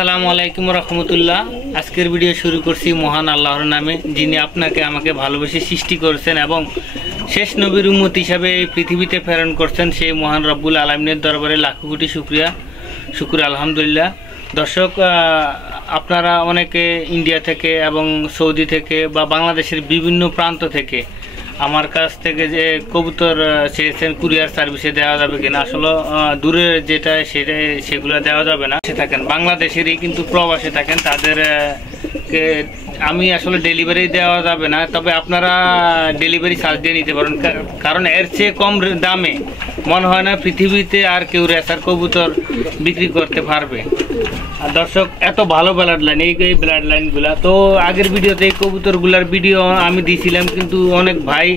আসসালামু আলাইকুম রহমতুল্লাহ। আজকের ভিডিও শুরু করছি মহান আল্লাহর নামে, যিনি আপনাকে আমাকে ভালোবেসে সৃষ্টি করেছেন এবং শেষ নবীর উম্মত হিসাবে এই পৃথিবীতে প্রেরণ করছেন। সেই মহান রব্বুল আলামিনের দরবারে লাখো কোটি শুকর আলহামদুলিল্লাহ। দর্শক, আপনারা অনেকে ইন্ডিয়া থেকে এবং সৌদি থেকে বা বাংলাদেশের বিভিন্ন প্রান্ত থেকে আমার কাছ থেকে যে কবুতর চেয়েছেন কুরিয়ার সার্ভিসে দেওয়া যাবে কিনা। আসলে দূরে যেটা সেগুলো দেওয়া যাবে না। সে থাকেন বাংলাদেশেরই কিন্তু প্রবাসে থাকেন, তাদেরকে আমি আসলে ডেলিভারি দেওয়া যাবে না, তবে আপনারা ডেলিভারি চার্জ দিয়ে নিতে পারেন। কারণ এর চেয়ে কম দামে মনে হয় না পৃথিবীতে আর কেউ রেসার কবুতর বিক্রি করতে পারবে। আর দর্শক, এত ভালো ব্লাড লাইন, এই ব্লাড লাইনগুলা তো আগের ভিডিওতে এই কবুতরগুলার ভিডিও আমি দিয়েছিলাম, কিন্তু অনেক ভাই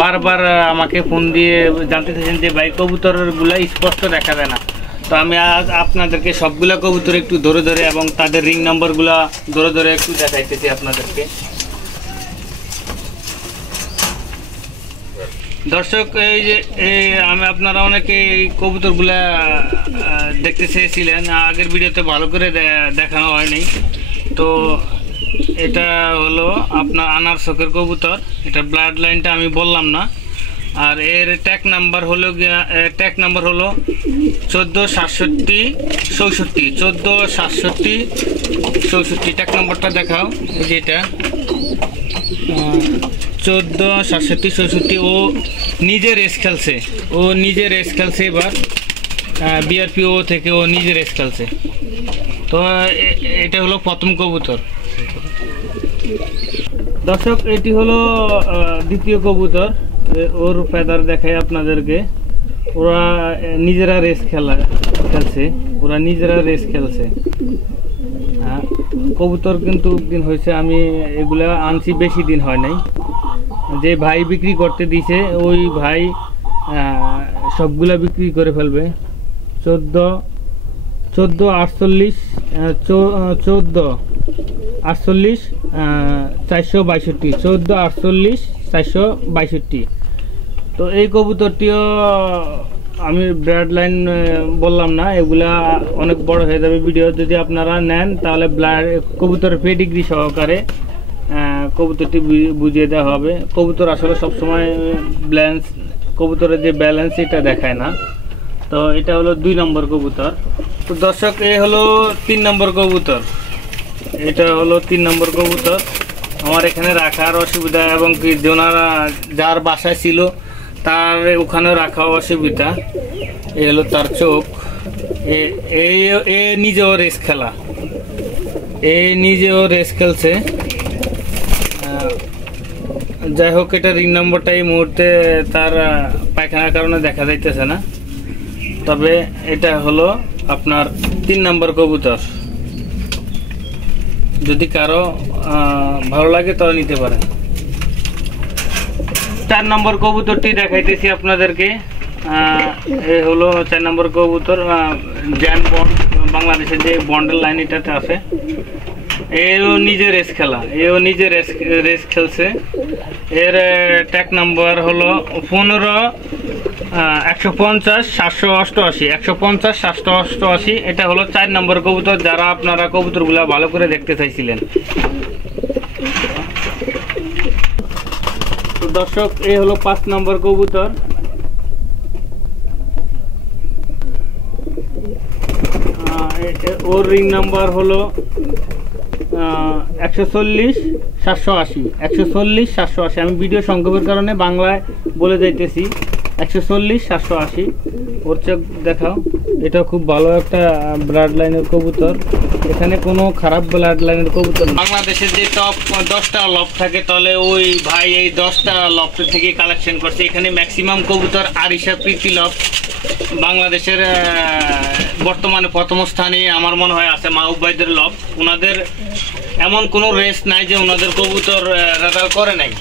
বারবার আমাকে ফোন দিয়ে জানতে চাইছেন যে ভাই কবুতরগুলা স্পষ্ট দেখা যায় না। তো আমি আজ আপনাদেরকে সবগুলা কবুতর একটু ধরে ধরে এবং তাদের রিং নাম্বারগুলা ধরে ধরে একটু দেখাইতেছি আপনাদেরকে। দর্শক, এই যে আমি আপনারা অনেকে এই কবুতরগুলা দেখতে চেয়েছিলেন, আগের ভিডিওতে ভালো করে দেখানো হয়নি। তো এটা হলো আপনার আনার চোখের কবুতর, এটা ব্লাড লাইনটা আমি বললাম না। আর এর ট্যাগ নাম্বার হলো 146764 ট্যাগ নাম্বারটা দেখাও। যেটা 146764। ও নিজে রেস খেলছে, এবার বিআরপিও থেকে ও নিজে রেস খেলছে। তো এটা হলো প্রথম কবুতর। দর্শক, এটি হলো দ্বিতীয় কবুতর। ওর ফেদার দেখায় আপনাদেরকে। ওরা নিজেরা রেস খেলছে। কবুতর কিন্তু দিন হয়েছে, আমি এগুলা আনছি, বেশি দিন হয় নাই। যে ভাই বিক্রি করতে দিছে ওই ভাই সবগুলা বিক্রি করে ফেলবে। 1448 তো এই কবুতরটিও আমি ব্লাড লাইন বললাম না, এগুলা অনেক বড় হয়ে যাবে ভিডিও। যদি আপনারা নেন তাহলে কবুতরের পেডিগ্রি সহকারে কবুতরটি বুঝিয়ে দেওয়া হবে। কবুতর আসলে সবসময় কবুতরের যে ব্যালেন্স এটা দেখায় না। তো এটা হলো 2 নম্বর কবুতর। তো দর্শক, এই হলো 3 নম্বর কবুতর। এটা হলো 3 নম্বর কবুতর। আমার এখানে রাখার অসুবিধা এবং কি যার বাসায় ছিল তার ওখানে রাখা অসুবিধা। এই হলো তার চোখ। এ নিজেও রেস খেলছে। যাই হোক, এটা রিং নম্বরটা এই মুহূর্তে তার পায়খানার কারণে দেখা যাইতেছে না। তবে এটা হলো আপনার 3 নম্বর কবুতর। যদি কারো ভালো লাগে তাহলে নিতে পারেন। 4 নম্বর কবুতরটি দেখাইতেছি আপনাদেরকে। এ হলো 4 নম্বর কবুতর। জ্যান বন্ড, বাংলাদেশের যে বন্ডের লাইন এটাতে আছে। এও নিজে রেস খেলছে। এর ট্যাগ নাম্বার হলো 150-788। এটা হলো 4 নম্বর কবুতর, যারা আপনারা কবুতরগুলা ভালো করে দেখতে চাইছিলেন। তো দর্শক, এই হলো 5 নম্বর কবুতর। ওর রিং নাম্বার হলো 140-780। আমি ভিডিও সংক্ষেপের কারণে বাংলায় বলে যাইতেছি। 140-780। ওর চোখ দেখাও। এটা খুব ভালো একটা ব্লাড লাইনের কবুতর। এখানে কোনো খারাপ ব্লাড লাইনের কবুতর। বাংলাদেশের যে টপ 10টা লফট থাকে, তাহলে ওই ভাই এই 10টা লফট থেকে কালেকশন করছে। এখানে ম্যাক্সিমাম কবুতর আরিশা প্রীতি লফট বাংলাদেশের বর্তমানে প্রথম স্থানে আমার মনে হয় আছে মাহবুব ভাইদের লফট। ওনাদের এমন কোনো রেস নাই যে ওনাদের কবুতর রেজাল্ট করে নাই।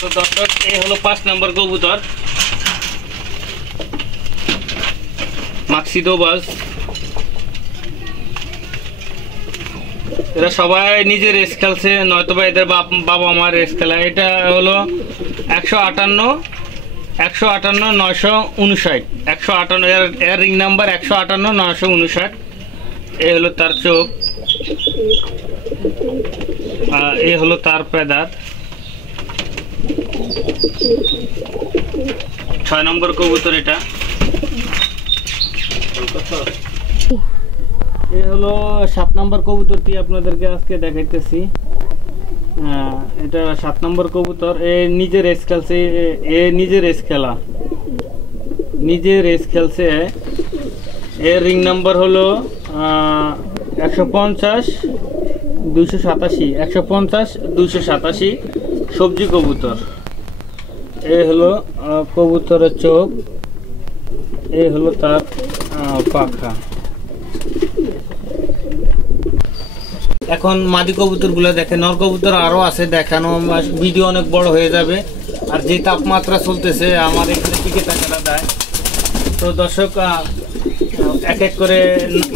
তো দর্শক, এই হলো 5 নম্বর কবুতর, মাক্সিদোবাজ। এরা সবাই নিজে রেস খেলছে, নয়তোবা এদের বাবা মা রেস খেলা। এটা হলো 158-959। 158 এর রিং নাম্বার 158-959। এ হলো তার চোখ, এ হলো তার পেদার। 6 নম্বর কবুতর এটা। এ হলো 7 নম্বর কবুতরটি আপনাদেরকে আজকে দেখাইতেছি। এটা 7 নম্বর কবুতর। এ নিজে রেস খেলছে, নিজে রেস খেলছে। এর রিং নাম্বার হলো 150 287, 150 287 সবজি কবুতর। এ হলো কবুতরের চোখ, এ হলো তার পাখা। এখন মাদি কবুতর গুলো দেখে, নর কবুতর আরো আছে দেখানো, ভিডিও অনেক বড় হয়ে যাবে। আর যে তাপমাত্রা চলতেছে আমার এখানে টিকে থাকাটা দেয়। তো দর্শক এক এক করে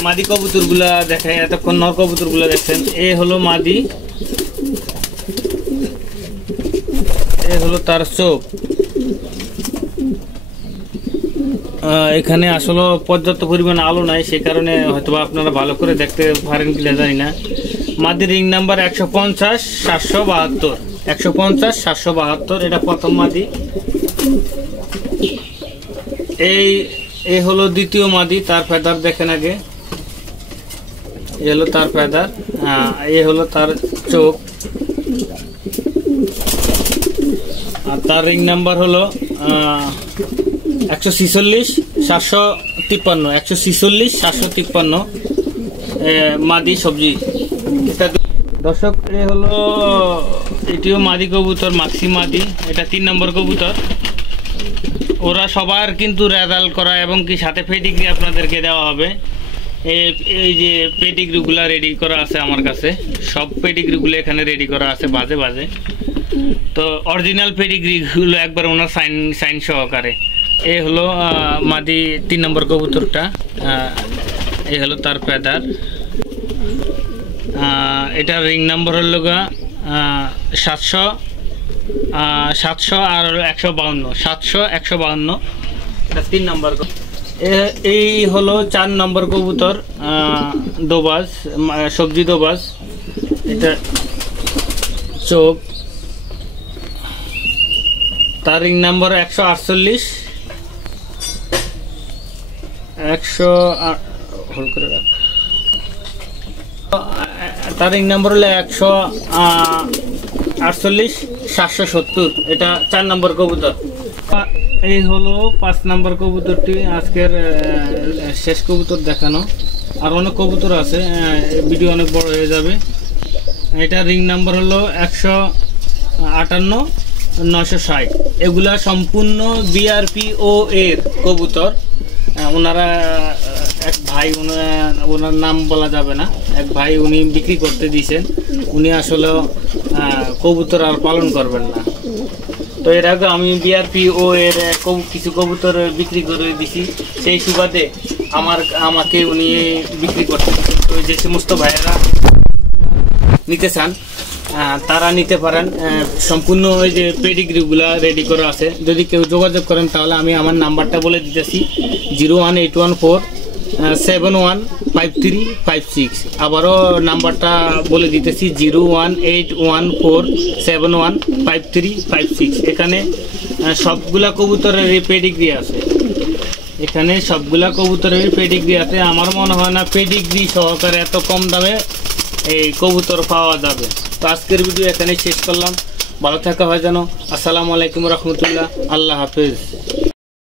মাদি কবুতর গুলা দেখায়, এতক্ষণ নর কবুতর গুলা দেখছেন। এ হলো মাদি, এ হলো তার চোখ। এখানে আসলে পর্যাপ্ত পরিমাণ আলো নাই, সে কারণে হয়তো আপনারা ভালো করে দেখতে পারেন কিনা জানি না। মাদি রিং নাম্বার 150 772, 150 772, এটা প্রথম মাদি। এই হলো দ্বিতীয় মাদি, তার ফেদার দেখেন আগে। এ হলো তার ফেদার, এ হলো তার চোখ। আর তার রিং নাম্বার হলো 146 753, 146 753 মাদি সবজি। দর্শক এ হলো এটিও মাদি কবুতর, মাক্সি মাদি। এটা 3 নম্বর কবুতর। ওরা সবার কিন্তু রেজাল্ট করা এবং কি সাথে পেডিগ্রি আপনাদেরকে দেওয়া হবে। এই যে পেডিগ্রিগুলো রেডি করা আছে আমার কাছে, সব পেডিগ্রিগুলো এখানে রেডি করা আছে বাজে বাজে। তো অরিজিনাল পেডিগ্রিগুলো একবার ওনার সাইন সহকারে। এ হলো মাদি 3 নম্বর কবুতরটা, এ হলো তার পেদার। এটা রিং নাম্বার হলো 700 আর 152, 700 152, এটা 3 নম্বর। এই হলো 4 নম্বর কবুতর, দোবাজ, সবজি দোবাজ। এটা চোখ, তার রিং নাম্বার 148, তার রিং নাম্বার হলো 148 770, এটা 4 নম্বর কবুতর। এই হলো 5 নম্বর কবুতরটি, আজকের শেষ কবুতর দেখানো। আর অনেক কবুতর আছে, ভিডিও অনেক বড় হয়ে যাবে। এটা রিং নাম্বার হলো 158 960। এগুলা সম্পূর্ণ BRPO এর কবুতর। ওনারা এক ভাই, ওনার নাম বলা যাবে না, এক ভাই উনি বিক্রি করতে দিয়েছেন। উনি আসলে কবুতর আর পালন করবেন না। তো এর আগে আমি BRPO এর কিছু কবুতর বিক্রি করে দিছি, সেই সুবাদে আমাকে উনি বিক্রি করতে দিচ্ছেন। তো যে সমস্ত ভাইয়েরা নিতে চান তারা নিতে পারেন। সম্পূর্ণ ওই যে পেডিগ্রিগুলা রেডি করা আছে। যদি কেউ যোগাযোগ করেন তাহলে আমি আমার নাম্বারটা বলে দিতেছি, 01814 715356। আবারও নাম্বারটা বলে দিতেছি, 01814 715356। এখানে সবগুলা কবুতরের পেডিগ্রি আছে, এখানে সবগুলা কবুতরের পেডিগ্রি আছে। আমার মনে হয় না পেডিগ্রি সহকারে এত কম দামে এই কবুতর পাওয়া যাবে। তো আজকের ভিডিও এখানে শেষ করলাম। ভালো থাকা হয় যেন। আসসালামু আলাইকুম রহমতুল্লাহ, আল্লাহ হাফেজ।